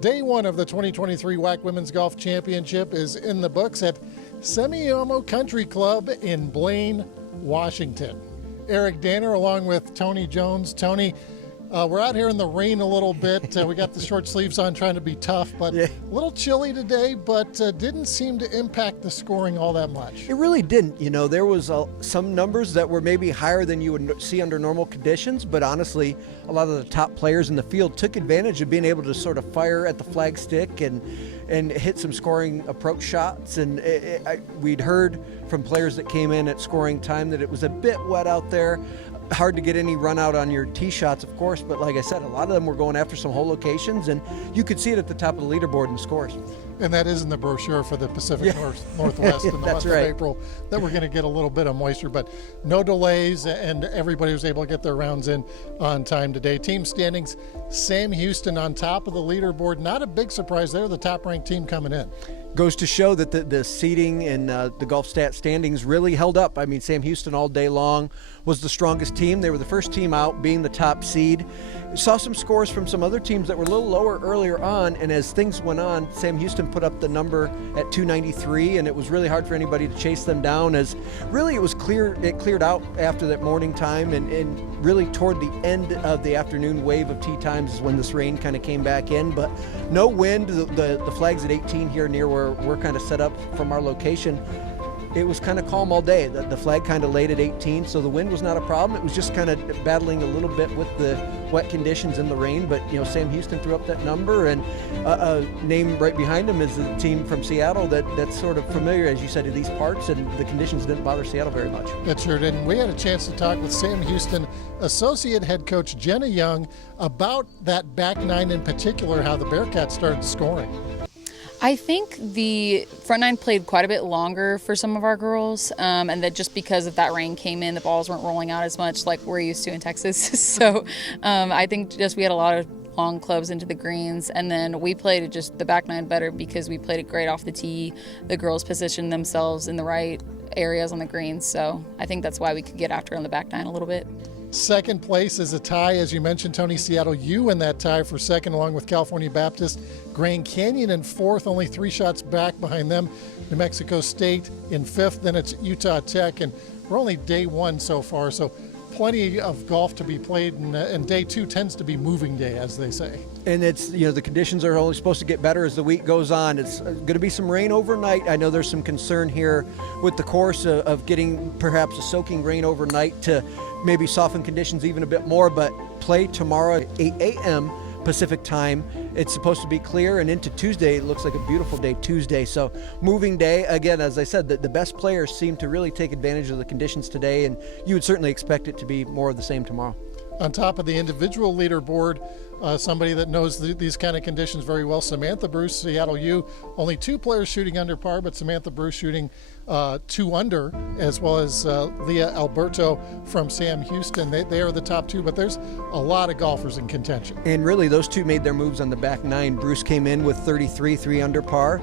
Day one of the 2023 WAC Women's Golf Championship is in the books at Semiomo Country Club in Blaine, Washington. Eric Danner along with Tony Jones. Tony, we're out here in the rain a little bit. We got the short sleeves on trying to be tough, but a little chilly today, but didn't seem to impact the scoring all that much. It really didn't. You know, there was some numbers that were maybe higher than you would see under normal conditions, but honestly, a lot of the top players in the field took advantage of being able to sort of fire at the flagstick and hit some scoring approach shots. And we'd heard from players that came in at scoring time that it was a bit wet out there. Hard to get any run out on your tee shots, of course, but like I said, a lot of them were going after some hole locations, and you could see it at the top of the leaderboard in the scores. And that is in the brochure for the Pacific Northwest in the month of April, that we're going to get a little bit of moisture, but no delays, and everybody was able to get their rounds in on time today. Team standings, Sam Houston on top of the leaderboard. Not a big surprise there, the top-ranked team coming in. Goes to show that the seeding and the golf stat standings really held up. I mean, Sam Houston all day long was the strongest team. They were the first team out, being the top seed. Saw some scores from some other teams that were a little lower earlier on, and as things went on, Sam Houston put up the number at 293, and it was really hard for anybody to chase them down, as really it cleared out after that morning time, and really toward the end of the afternoon wave of tee times is when this rain kind of came back in, but no wind. The flag's at 18 here near where we're kind of set up from our location. It was kind of calm all day. The flag kind of laid at 18, so the wind was not a problem. It was just kind of battling a little bit with the wet conditions and the rain, but you know, Sam Houston threw up that number, and a name right behind him is the team from Seattle that's sort of familiar, as you said, to these parts, and the conditions didn't bother Seattle very much. It sure didn't. We had a chance to talk with Sam Houston associate head coach Jenna Young about that back nine in particular, how the Bearcats started scoring. I think the front nine played quite a bit longer for some of our girls, and that just because of that rain came in, the balls weren't rolling out as much like we're used to in Texas. So I think just we had a lot of long clubs into the greens, and then we played just the back nine better because we played it great off the tee. The girls positioned themselves in the right areas on the greens, so I think that's why we could get after on the back nine a little bit. Second place is a tie, as you mentioned, Tony. Seattle U in that tie for second, along with California Baptist. Grand Canyon in fourth, only 3 shots back behind them. New Mexico State in fifth, then it's Utah Tech, and we're only day one so far, so plenty of golf to be played, and day two tends to be moving day, as they say. And it's, you know, the conditions are only supposed to get better as the week goes on. It's going to be some rain overnight. I know there's some concern here with the course of getting perhaps a soaking rain overnight to maybe soften conditions even a bit more, but play tomorrow at 8 a.m. Pacific time. It's supposed to be clear, and into Tuesday, it looks like a beautiful day Tuesday. So moving day, again, as I said, the best players seem to really take advantage of the conditions today, and you would certainly expect it to be more of the same tomorrow. On top of the individual leaderboard, somebody that knows these kind of conditions very well, Samantha Bruce, Seattle U. Only 2 players shooting under par, but Samantha Bruce shooting 2 under, as well as Leah Alberto from Sam Houston. They are the top 2, but there's a lot of golfers in contention. And really, those 2 made their moves on the back nine. Bruce came in with 33, 3 under par.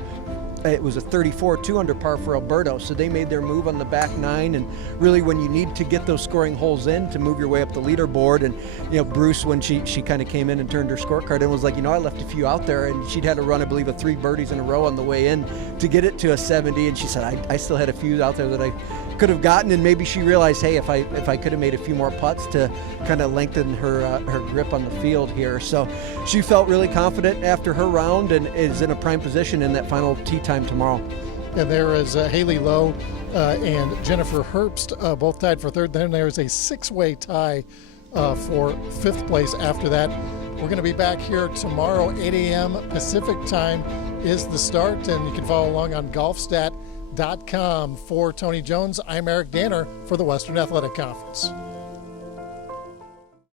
It was a 34, 2 under par for Alberto, so they made their move on the back nine. And really, when you need to get those scoring holes in to move your way up the leaderboard, and you know, Bruce, when she kind of came in and turned her scorecard in, was like, you know, I left a few out there, and she'd had to run, I believe, 3 birdies in a row on the way in to get it to a 70. And she said, I still had a few out there that I could have gotten, and maybe she realized, hey, if I could have made a few more putts to kind of lengthen her grip on the field here. So she felt really confident after her round, and is in a prime position in that final tee time tomorrow. And there is Haley Lowe and Jennifer Herbst both tied for third. Then there is a 6-way tie for 5th place after that. We're going to be back here tomorrow, 8 a.m. Pacific time is the start, and you can follow along on golfstat.com. For Tony Jones, I'm Eric Danner for the Western Athletic Conference.